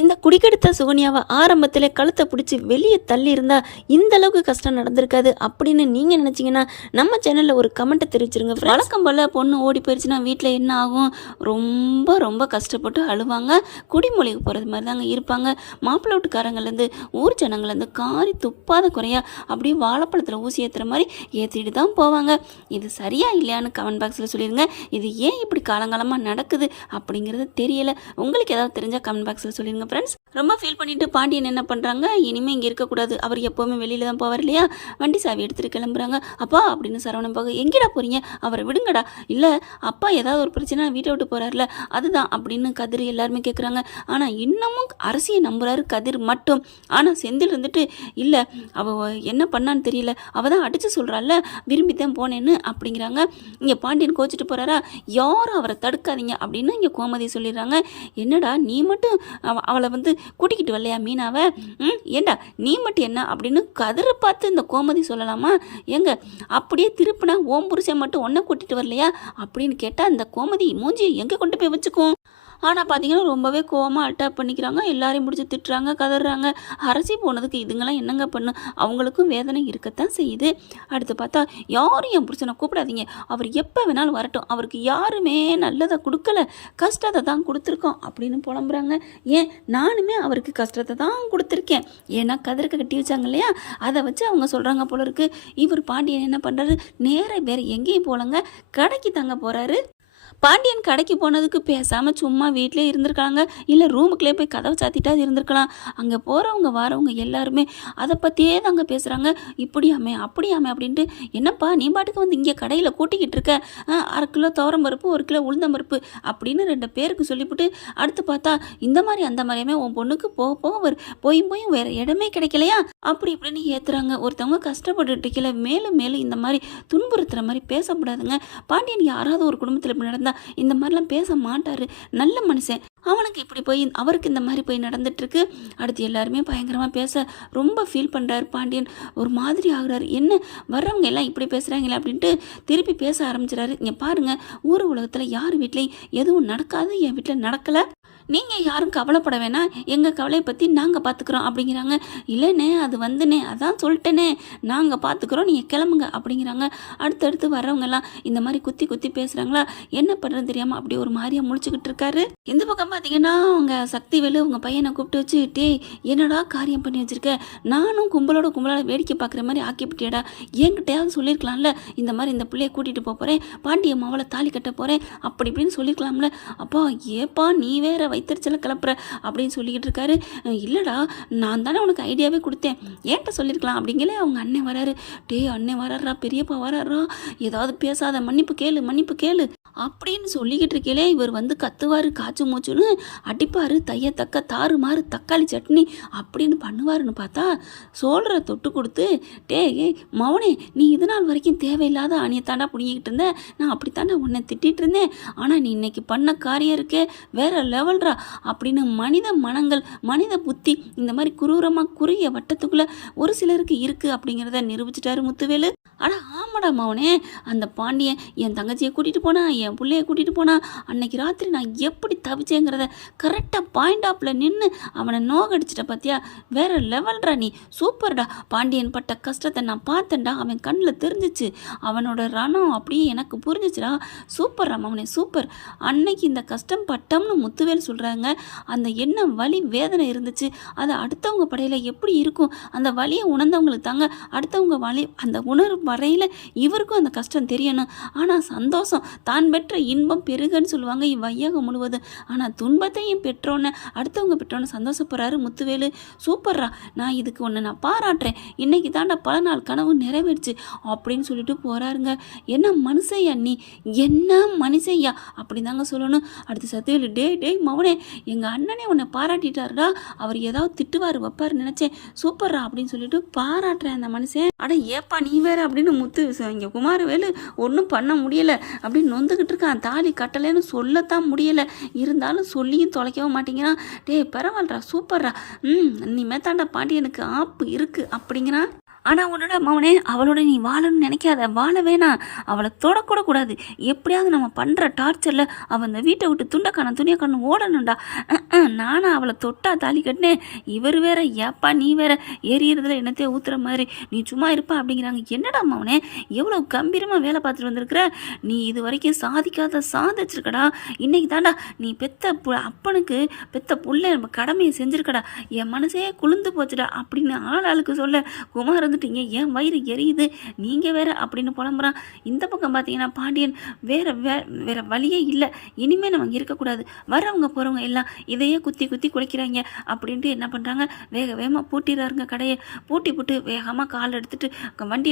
இந்த குடிக்கெடுத்த சுகன்யாவை ஆரம்பத்தில் கழுத்தை பிடிச்சி வெளியே தள்ளி இருந்தா இந்த அளவுக்கு கஷ்டம் நடந்திருக்காது அப்படின்னு நீங்க நினைச்சீங்கன்னா நம்ம சேனல்ல ஒரு கமெண்ட்டை தெரிவிச்சிருங்க. வழக்கம் போல பொண்ணு ஓடி போயிடுச்சுன்னா வீட்டில் என்ன ஆகும்? ரொம்ப ரொம்ப கஷ்டப்பட்டு அழுவாங்க, குடிமொழிக்கு போகிறது மாதிரி தாங்க இருப்பாங்க. மாப்பிள்ளை வீட்டுக்காரங்கலேருந்து ஊர் ஜனங்கள்லேருந்து காரி துப்பாத குறையா அப்படியே வாழைப்பழத்தில் ஊசி ஏற்றுற மாதிரி ஏற்றிட்டு தான் போவாங்க. இது சரியா இல்லையான்னு கமெண்ட் பாக்ஸில் சொல்லிடுங்க. இது ஏன் இப்படி காலங்காலமாக நடக்குது அப்படிங்கிறது தெரியல. உங்களுக்கு ஏதாவது தெரிஞ்சால் கமெண்ட் பாக்ஸில் சொல்லிடுங்க ஃப்ரெண்ட்ஸ். ரொம்ப ஃபீல் பண்ணிட்டு பாண்டியன் என்ன பண்ணுறாங்க, இனிமேல் இங்கே இருக்கக்கூடாது, அவர் எப்போவுமே வெளியில் தான் போவார் இல்லையா, வண்டி சாவி எடுத்துகிட்டு கிளம்புறாங்க. அப்பா அப்படின்னு சரவணன் போக, எங்கடா போகிறீங்க, அவரை விடுங்கடா. இல்லை அப்பா ஏதாவது ஒரு பிரச்சனை வீட்டை விட்டு போகிறாருல அதுதான் அப்படின்னு கதிர் எல்லாருமே கேட்குறாங்க. ஆனால் இன்னமும் அரசியை நம்புறாரு கதிர் மட்டும். ஆனால் செந்தில் இருந்துட்டு இல்லை அவள் என்ன பண்ணான்னு தெரியல, அவள் தான் அடித்து சொல்கிறாள்ல விரும்பி தான் போனேன்னு அப்படிங்கிறாங்க. இங்கே பாண்டியன் கோச்சிட்டு போகிறாரா, யாரும் அவரை தடுக்காதீங்க அப்படின்னு இங்கே கோமதி சொல்லிடுறாங்க. என்னடா நீ மட்டும் அவளை வந்து கூட்டிக்கிட்டு வரலையா மீனாவை, ஏண்டா நீ மட்டும் என்ன அப்படின்னு கதிரை பார்த்து இந்த கோமதி சொல்லலாமா? எங்க அப்படியே திருப்பினா ஓம் புருஷன் மட்டும் ஒன்றை கூட்டிகிட்டு வரலையா அப்படின்னு கேட்டால் இந்த கோமதி மூஞ்சி எங்கே கொண்டு போய் வச்சுக்கும். ஆனால் பார்த்தீங்கன்னா ரொம்பவே கோவமாக அட்டாக் பண்ணிக்கிறாங்க, எல்லாரையும் முடிச்சு திட்டுறாங்க, கதறாங்க. அரசி போனதுக்கு இதுங்கெல்லாம் என்னங்க பண்ணும், அவங்களுக்கும் வேதனை இருக்கத்தான் செய்யுது. அடுத்து பார்த்தா யாரும் என் புருஷனை கூப்பிடாதீங்க, அவர் எப்போ வேணாலும் வரட்டும், அவருக்கு யாருமே நல்லதை கொடுக்கல, கஷ்டத்தை தான் கொடுத்துருக்கோம் அப்படின்னு புலம்புறாங்க. ஏன் நானுமே அவருக்கு கஷ்டத்தை தான் கொடுத்துருக்கேன், ஏன்னா கதிருக்கு கட்டி வச்சாங்க இல்லையா, அதை வச்சு அவங்க சொல்கிறாங்க போல இருக்கு. இவர் பாண்டியன் என்ன பண்ணுறாரு, நேராக வேறு எங்கேயும் போலங்க கடைக்கு தாங்க போகிறாரு. பாண்டியன் கடைக்கு போனதுக்கு பேசாமல் சும்மா வீட்டிலே இருந்திருக்காங்க, இல்லை ரூமுக்குள்ளே போய் கதவை சாத்திட்டா இருந்திருக்கலாம். அங்கே போகிறவங்க வரவங்க எல்லாருமே அதை பற்றியே தாங்க பேசுகிறாங்க. இப்படியாமே அப்படியாமே அப்படின்ட்டு. என்னப்பா நீ பாட்டுக்கு வந்து இங்கே கடையில் கூட்டிக்கிட்டு இருக்க, 1/2 கிலோ துவரம் பருப்பு 1 கிலோ உளுந்தம்பருப்பு அப்படின்னு 2 பேருக்கு சொல்லிவிட்டு அடுத்து பார்த்தா இந்த மாதிரி அந்த மாதிரியுமே உன் பொண்ணுக்கு போக போக போயும் வேறு இடமே கிடைக்கலையா அப்படி இப்படின்னு ஏற்றுறாங்க. ஒருத்தவங்க கஷ்டப்பட்டுட்டு இருக்கல மேலும் மேலும் இந்த மாதிரி துன்புறுத்துகிற மாதிரி பேசக்கூடாதுங்க. பாண்டியன் யாராவது ஒரு குடும்பத்தில் இப்படி நடந்தா இந்த மாதிரிலாம் பேச மாட்டாரு, நல்ல மனுஷன். அவனுக்கு இப்படி போய் அவருக்கு இந்த மாதிரி போய் நடந்துட்டுருக்கு. அடுத்து எல்லாருமே பயங்கரமாக பேச ரொம்ப ஃபீல் பண்ணுறாரு பாண்டியன், ஒரு மாதிரி ஆகுறாரு. என்ன வர்றவங்க எல்லாம் இப்படி பேசுகிறாங்களே அப்படின்ட்டு திருப்பி பேச ஆரம்பிச்சிடாரு. இங்கே பாருங்கள், ஊர் உலகத்தில் யார் வீட்லேயும் எதுவும் நடக்காது, என் வீட்டில் நடக்கலை, நீங்கள் யாரும் கவலைப்பட வேணாம், எங்கள் கவலையை பற்றி நாங்கள் பார்த்துக்குறோம் அப்படிங்கிறாங்க. இல்லைண்ணே அது வந்துண்ணே அதான் சொல்லிட்டேனே நாங்கள் பார்த்துக்குறோம், நீங்கள் கிளம்புங்க அப்படிங்கிறாங்க. அடுத்தடுத்து வர்றவங்கெல்லாம் இந்த மாதிரி குத்தி குத்தி பேசுகிறாங்களா, என்ன பண்ணுறது தெரியாமல் அப்படி ஒரு மாதிரியாக முழிச்சுக்கிட்டு இருக்காரு. இந்த பக்கம் பார்த்தீங்கன்னா அவங்க சக்திவேலு உங்கள் பையனை கூப்பிட்டு வச்சு, டே என்னடா காரியம் பண்ணி வச்சுருக்க, நானும் கும்பலோட வேடிக்கை பார்க்குற மாதிரி ஆக்கிவிட்டியடா, என்கிட்டயாவது சொல்லியிருக்கலாம்ல, இந்த மாதிரி இந்த பிள்ளையை கூட்டிகிட்டு போகிறேன், பாண்டியம் அவளை தாலி கட்ட போகிறேன் அப்படி இப்படின்னு சொல்லியிருக்கலாம்ல. அப்பா ஏப்பா நீ வேற வைத்தறிச்சல கிளப்புற அப்படின்னு சொல்லிக்கிட்டு இருக்காரு. இல்லைடா நான் தானே உனக்கு ஐடியாவே கொடுத்தேன், ஏன்ட்ட சொல்லியிருக்கலாம் அப்படிங்களே. அவங்க அண்ணன் வராரு. டே அண்ணன் வராரா, பெரியப்பா வராரா, ஏதாவது பேசாத, மன்னிப்பு கேளு அப்படின்னு சொல்லிக்கிட்டு இருக்கலே இவர் வந்து கத்துவார், காய்ச்சி மூச்சுன்னு அடிப்பார், தையத்தக்க தாறு மாறு தக்காளி சட்னி அப்படின்னு பண்ணுவாருன்னு பார்த்தா சோழரை தொட்டு கொடுத்து, டே மவனே நீ இது நாள் வரைக்கும் தேவையில்லாத அணியத்தாண்டா பிடிங்கிக்கிட்டு இருந்தேன், நான் அப்படித்தாண்டா உன்னை திட்டிகிட்டு இருந்தேன், ஆனால் நீ இன்னைக்கு பண்ண காரியம் இருக்கே வேற லெவல்ரா அப்படின்னு மனித மனங்கள் மனித புத்தி இந்த மாதிரி குரூரமாக குறுகிய வட்டத்துக்குள்ளே ஒரு சிலருக்கு இருக்குது அப்படிங்கிறத நிரூபிச்சிட்டாரு முத்துவேலு. ஆனால் ஆமாடா மவனே, அந்த பாண்டியன் என் தங்கச்சியை கூட்டிகிட்டு போனா, என் பிள்ளைய கூட்டிகிட்டு போனா, அன்னைக்கு ராத்திரி நான் எப்படி தவிச்சேங்கிறத கரெக்டாக பாயிண்ட் ஆஃபில் நின்று அவனை நோகடிச்சிட்ட பார்த்தியா, வேற லெவல்ரா நீ, சூப்பர்டா, பாண்டியன் பட்ட கஷ்டத்தை நான் பார்த்தேன்டா, அவன் கண்ணில் தெரிஞ்சிச்சு, அவனோட ரணம் அப்படியே எனக்கு புரிஞ்சிச்சுடா, சூப்பர்ரா மவனே சூப்பர். அன்னைக்கு இந்த கஷ்டம் பட்டம்னு முத்துவேல் சொல்கிறாங்க, அந்த என்ன வலி வேதனை இருந்துச்சு அது அடுத்தவங்க படையில் எப்படி இருக்கும், அந்த வலியை உணர்ந்தவங்களுக்கு தாங்க அடுத்தவங்க வலி அந்த உணர்வு வரையில் இவருக்கும் அந்த கஷ்டம் தெரியணும். ஆனால் சந்தோஷம் தான் பெற்ற இன்பம் பெருகன்னு சொல்லுவாங்க இவ்வையகம் முழுவதும். ஆனால் துன்பத்தையும் பெற்றோன்னு அடுத்தவங்க பெற்றோன்னு சந்தோஷப்படுறாரு முத்துவேலு. சூப்பர்ரா, நான் இதுக்கு ஒன்று நான் பாராட்டுறேன், இன்னைக்கு தாண்டா பல நாள் கனவு நிறைவேறிச்சு அப்படின்னு சொல்லிட்டு போகிறாருங்க. என்ன மனுஷையா நீ, என்ன மனுஷையா அப்படி தாங்க சொல்லணும். அடுத்து சத்தியவேலு, டே மவனே எங்கள் அண்ணனே உன்னை பாராட்டிட்டாருடா, அவர் ஏதாவது திட்டுவார் வைப்பார் நினச்சேன், சூப்பர்ரா அப்படின்னு சொல்லிட்டு பாராட்டுறேன் அந்த மனுஷன். அட ஏப்பா நீ வேற அப்படின்னு முத்து இங்கே குமாரவேலு ஒன்றும் பண்ண முடியலை அப்படின்னு நொந்துக்கிட்டு இருக்கான், தாலி கட்டலைன்னு சொல்லத்தான் முடியலை, இருந்தாலும் சொல்லியும் தொலைக்கவும் மாட்டேங்கிறான். டே பரவாயில்லடா சூப்பர்ரா, இனிமே தாண்டா பாண்டியனுக்கு ஆப்பு இருக்குது அப்படிங்கிறான். ஆனால் உன்னோட மவனே அவளோட நீ வாழணும்னு நினைக்காத, வாழ வேணாம், அவளை தொடக்கூட கூடாது. எப்படியாவது நம்ம பண்ணுற டார்ச்சரில் அவள் இந்த வீட்டை விட்டு துண்டக்கான துணியக்கான ஓடணும்டா. நானும் அவளை தொட்டா தாலி கட்டினேன், இவர் வேற ஏப்பா நீ வேற எரியறதுல என்னத்தையே ஊற்றுற மாதிரி நீ சும்மா இருப்பா அப்படிங்கிறாங்க. என்னடா மவனே எவ்வளோ கம்பீரமாக வேலை பார்த்துட்டு வந்திருக்கிற, நீ இது வரைக்கும் சாதிச்சிருக்கடா. இன்னைக்கு தாண்டா நீ பெத்த அப்பனுக்கு பெத்த புள்ள நம்ம கடமையை செஞ்சுருக்கடா, என் மனசே குளிர்ந்து போச்சுடா அப்படின்னு ஆளுக்கு சொல்ல குமார் இருந்துட்டீங்க, என் வயிறு எரியுது, நீங்கள் வேற அப்படின்னு புலம்புறான். இந்த பக்கம் பார்த்தீங்கன்னா பாண்டியன் வேற வழியே இல்லை, இனிமேல் நம்ம இருக்கக்கூடாது, வரவங்க போகிறவங்க எல்லாம் இதையே குத்தி குலைக்கிறாங்க அப்படின்ட்டு என்ன பண்ணுறாங்க, வேகமாக பூட்டிடுறாருங்க கடையை. பூட்டி வேகமாக கால் எடுத்துகிட்டு வண்டி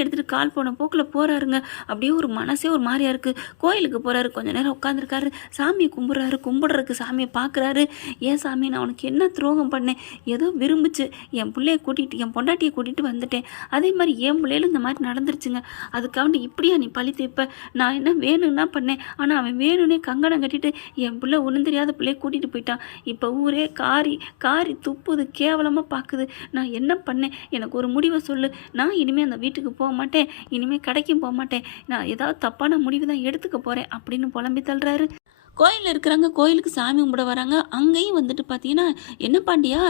எடுத்துகிட்டு கால் போன போக்கில் போகிறாருங்க. அப்படியே ஒரு மனசே ஒரு மாதிரியா இருக்குது. கோயிலுக்கு போகிறாரு, கொஞ்சம் நேரம் உட்காந்துருக்காரு, சாமியை கும்பிட்றதுக்கு சாமியை பார்க்குறாரு. ஏன் சாமி நான் உனக்கு என்ன துரோகம் பண்ணேன், ஏதோ விரும்பிச்சு என் பிள்ளைய கூட்டிகிட்டு என் பொண்டாட்டியை கூட்டிகிட்டு வந்துட்டேன், அதே மாதிரி என் பிள்ளையிலும் இந்த மாதிரி நடந்துருச்சுங்க, அதுக்காண்டி இப்படியா நீ பழி தேப்ப, நான் என்ன வேணும்னா பண்ணேன், ஆனால் அவன் வேணும்னே கங்கணம் கட்டிட்டு என் பிள்ளை ஒன்றும் தெரியாத பிள்ளைய கூட்டிகிட்டு போயிட்டான், இப்போ ஊரே காரி துப்புது, கேவலமாக பார்க்குது, நான் என்ன பண்ணேன், எனக்கு ஒரு முடிவை சொல்லு, நான் இனிமேல் அந்த வீட்டுக்கு போக மாட்டேன், இனிமேல் கடைக்கும் போக மாட்டேன், நான் ஏதாவது தப்பான முடிவு தான் எடுத்துக்க போகிறேன் அப்படின்னு புலம்பி தள்ளுறாரு. கோயிலில் இருக்கிறாங்க, கோயிலுக்கு சாமி கும்பிட வராங்க. அங்கேயும் வந்துட்டு பார்த்தீங்கன்னா, என்ன பாண்டியா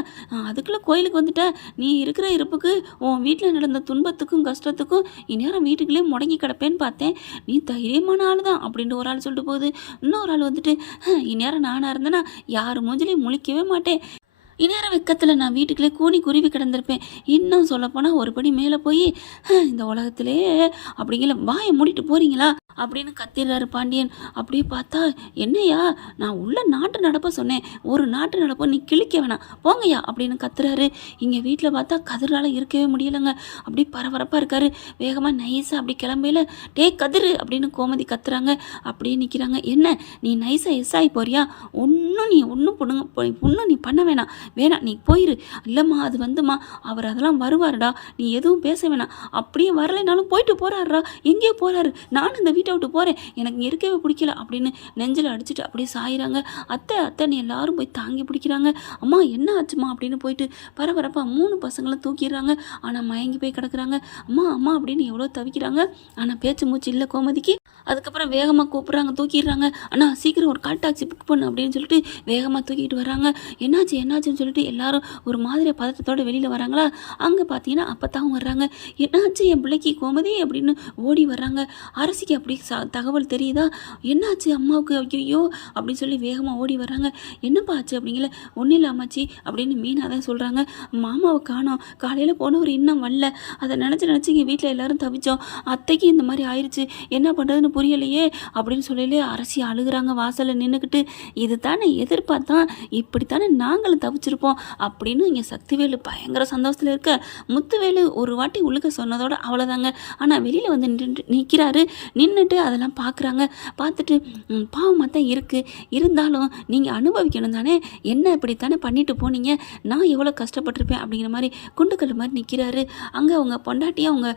அதுக்குள்ளே கோயிலுக்கு வந்துட்ட, நீ இருக்கிற இருப்புக்கு உன் வீட்டில் நடந்த துன்பத்துக்கும் கஷ்டத்துக்கும் இந்நேரம் வீட்டுக்குள்ளே முடங்கி கிடப்பேன்னு பார்த்தேன், நீ தைரியமான ஆள் தான் அப்படின்ட்டு ஒரு ஆள் சொல்லிட்டு போகுது. இன்னொரு ஆள் வந்துட்டு, இந்நேரம் நானாக இருந்தேன்னா யார் மூஞ்சிலையும் முழிக்கவே மாட்டேன், இந்நேரம் வெக்கத்தில் நான் வீட்டுக்குள்ளே கூனி குருவி கிடந்திருப்பேன், இன்னும் சொல்லப்போனால் ஒரு படி மேலே போய் இந்த உலகத்திலே அப்படிங்கிற வாயை மூடிட்டு போகிறீங்களா அப்படின்னு கத்திடுறாரு பாண்டியன். அப்படியே பார்த்தா, என்னையா நான் உள்ள நாட்டு நடப்ப சொன்னேன், ஒரு நாட்டு நடப்ப நீ கிழிக்க வேணாம் போங்கய்யா அப்படின்னு கத்துறாரு. இங்கே வீட்டில் பார்த்தா கதிரால் இருக்கவே முடியலைங்க, அப்படி பரபரப்பாக இருக்காரு. வேகமாக நைஸாக அப்படி கிளம்பையில, டே கதிரு அப்படின்னு கோமதி கத்துறாங்க. அப்படியே நிற்கிறாங்க. என்ன நீ நைஸாக ஆகி போறியா, ஒன்றும் நீ பண்ண வேணாம் நீ போயிரு. இல்லைம்மா அது வந்துமா அவர் அதெல்லாம் வருவாருடா, நீ எதுவும் பேச வேணாம், அப்படியே வரலைனாலும் போயிட்டு போறாருடா, எங்கேயோ போறாரு, நானும் இந்த வீட்டை விட்டு போகிறேன், எனக்கு இங்கே இருக்கவே பிடிக்கல அப்படின்னு நெஞ்சில் அடிச்சுட்டு அப்படியே சாயிறாங்க. அத்தைன்னு எல்லாரும் போய் தாங்கி பிடிக்கிறாங்க. அம்மா என்ன ஆச்சுமா அப்படின்னு போயிட்டு பரபரப்பாக 3 பசங்களும் தூக்கிடுறாங்க. ஆனால் மயங்கி போய் கிடக்குறாங்க. அம்மா அப்படின்னு எவ்வளோ தவிக்கிறாங்க, ஆனால் பேச்சு மூச்சு இல்லை கோமதிக்கு. அதுக்கப்புறம் வேகமாக கூப்பிட்றாங்க, தூக்கிடுறாங்க. அண்ணா சீக்கிரம் ஒரு கால் டாக்ஸி புக் பண்ணு அப்படின்னு சொல்லிட்டு வேகமாக தூக்கிட்டு வராங்க. என்னாச்சுன்னு சொல்லிட்டு எல்லாரும் ஒரு மாதிரி பதட்டத்தோடு வெளியில் வராங்களா. அங்கே பார்த்தீங்கன்னா அப்பத்தாவும் வர்றாங்க. என்னாச்சு என் பிள்ளைக்கு கோமதி அப்படின்னு ஓடி வர்றாங்க. அரசிக்கு அப்படி தகவல் தெரியுதா, என்னாச்சு அம்மாவுக்கு, ஐயோ அப்படின்னு சொல்லி வேகமாக ஓடி வர்றாங்க. என்னப்பா ஆச்சு அப்படிங்கல. ஒன்றும் இல்லை அம்மாச்சி அப்படின்னு மீனாக தான் சொல்கிறாங்க. மாமாவை காணோம், காலையில் போனவர் இன்னும் வரல, அதை நினச்சி இங்கே வீட்டில் எல்லோரும் தவிச்சோம், அத்தைக்கு இந்த மாதிரி ஆயிடுச்சு, என்ன பண்ணுறதுன்னு புரியலையே அப்படின்னு சொல்லலே அரசி அழுகுறாங்க வாசலில் நின்றுக்கிட்டு. இது தானே எதிர்பார்த்தான், இப்படித்தானே நாங்களும் தவிச்சிருப்போம் அப்படின்னு இங்கே சக்திவேலு பயங்கர சந்தோஷத்தில் இருக்க. முத்துவேலு ஒரு வாட்டி உள்ளுக்க சொன்னதோட அவ்வளோதாங்க. ஆனால் வெளியில் வந்து நிற்கிறாரு. நின்றுட்டு அதெல்லாம் பார்க்குறாங்க. பார்த்துட்டு பாவமாக தான் இருக்குது, இருந்தாலும் நீங்கள் அனுபவிக்கணும் தானே, என்ன இப்படித்தானே பண்ணிட்டு போனீங்க, நான் எவ்வளோ கஷ்டப்பட்டிருப்பேன் அப்படிங்கிற மாதிரி குண்டுக்கல் மாதிரி நிற்கிறாரு. அங்கே அவங்க பொண்டாட்டியும் அவங்க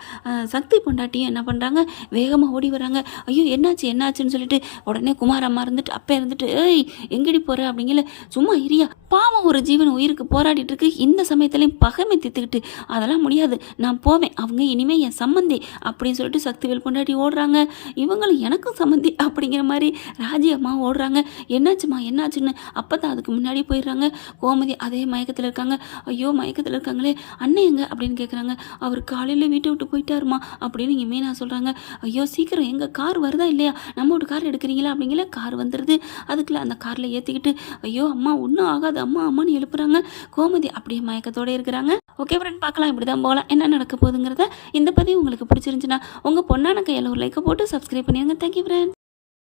சக்தி பொண்டாட்டியும் என்ன பண்ணுறாங்க, வேகமாக ஓடி வராங்க. ஐயோ என்னாச்சுன்னு சொல்லிட்டு உடனே குமாரம்மா இருந்துட்டு அப்போ இருந்துட்டு, ஏய் எங்கடி போகிற அப்படிங்கல. சும்மா இரியா, பாவம் ஒரு ஜீவன் உயிருக்கு போராடிட்டு இருக்கு, இந்த சமயத்துலையும் பகைமை தித்துக்கிட்டு அதெல்லாம் முடியாது, நான் போவேன், அவங்க இனிமேல் என் சம்மந்தி அப்படின்னு சொல்லிட்டு சக்திவேல் பொண்டாட்டி ஓடுறாங்க. இவங்களும் எனக்கும் சம்மந்தி அப்படிங்கிற மாதிரி ராஜி அம்மா ஓடுறாங்க. என்னாச்சுன்னு அப்போ தான் அதுக்கு முன்னாடி போயிடுறாங்க. கோமதி அதே மயக்கத்தில் இருக்காங்க. ஐயோ மயக்கத்தில் இருக்காங்களே, அண்ணன் எங்க அப்படின்னு கேட்குறாங்க. அவர் காலையில் வீட்டை விட்டு போயிட்டாருமா அப்படின்னு இங்கே மீனா சொல்கிறாங்க. ஐயோ சீக்கிரம் எங்கள் கார் வருதா இல்லையா, நம்ம ஒரு கார் எடுக்கிறீங்களா அப்படிங்கிற. கார் வந்துடுது. அதுக்குள்ள அந்த காரில் ஏற்றிக்கிட்டு, ஐயோ அம்மா ஒன்றும் ஆகாது அம்மான்னு எழுப்புறாங்க. கோமதி அப்படியே மயக்கத்தோடு இருக்கிறாங்க. ஓகே ஃப்ரெண்ட், பார்க்கலாம், இப்படி தான் போகலாம், என்ன நடக்க போகுதுங்கிறத. இந்த பதிவு உங்களுக்கு பிடிச்சிருந்துச்சுன்னா உங்கள் பொண்ணான கையில் ஒரு லைக்கை போட்டு சப்ஸ்கிரைப் பண்ணிடுங்க. Thank you friend.